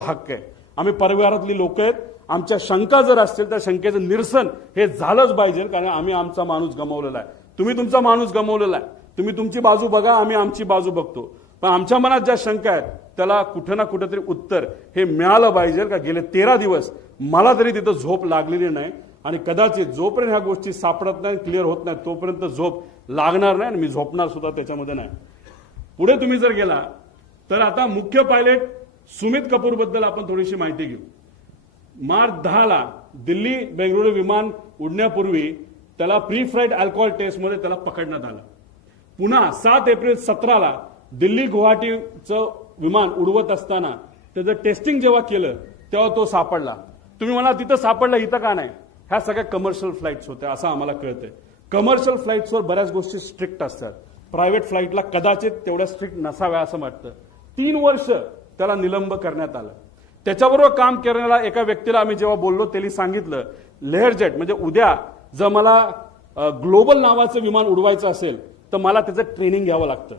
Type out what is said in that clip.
हक्क आहे। आम्ही परिवारातली लोक आहेत, आमच्या शंका जर असतील त्या शंकेचं निरसन हे झालंच पाहिजे, कारण आम्ही आमचा माणूस गमावलेला आहे, तुम्ही तुमचा माणूस गमावलेला आहे। तुम्ही तुमची बाजू बघा, आम्ही आमची बाजू बघतो, पण आमच्या मनात ज्या शंका आहेत त्याला कुठे ना कुठेतरी उत्तर हे मिळालं पाहिजे। का गेले 13 दिवस मला तरी तिथं झोप लागलेली नाही, आणि कदाचित जोपर्यंत ह्या गोष्टी सापडत नाही, क्लिअर होत नाही, तोपर्यंत झोप लागणार नाही, आणि मी झोपणार सुद्धा त्याच्यामध्ये नाही। पुढे तुम्ही जर गेला तर आता मुख्य पायलट सुमित कपूर बद्दल आपण थोडीशी माहिती घेऊ। मार्च 10 ला दिल्ली बेंगळुरू विमान उडण्यापूर्वी त्याला प्री फ्लाइट अल्कोहोल टेस्टमध्ये त्याला पकडण्यात आलं। पुन्हा 7 एप्रिल 17 ला दिल्ली गुवाहाटीचं विमान उडवत असताना त्याचं टेस्टिंग जेव्हा केलं तेव्हा तो सापडला। तुम्ही म्हणा तिथं सापडला, इथं का नाही? ह्या सगळ्या कमर्शियल फ्लाइट्स होत्या असं आम्हाला कळतंय। कमर्शियल फ्लाइट्सवर बऱ्याच गोष्टी स्ट्रिक्ट असतात, प्रायव्हेट फ्लाइटला कदाचित तेवढ्या स्ट्रिक्ट नसाव्या असं वाटतं। 3 वर्ष त्याला निलंब करण्यात आलं। त्याच्याबरोबर काम करणाऱ्या एका व्यक्तीला आम्ही जेव्हा बोललो त्यांनी सांगितलं, लेअरजेट म्हणजे उद्या जर मला ग्लोबल नावाचं विमान उडवायचं असेल तर मला त्याचं ट्रेनिंग घ्यावं लागतं।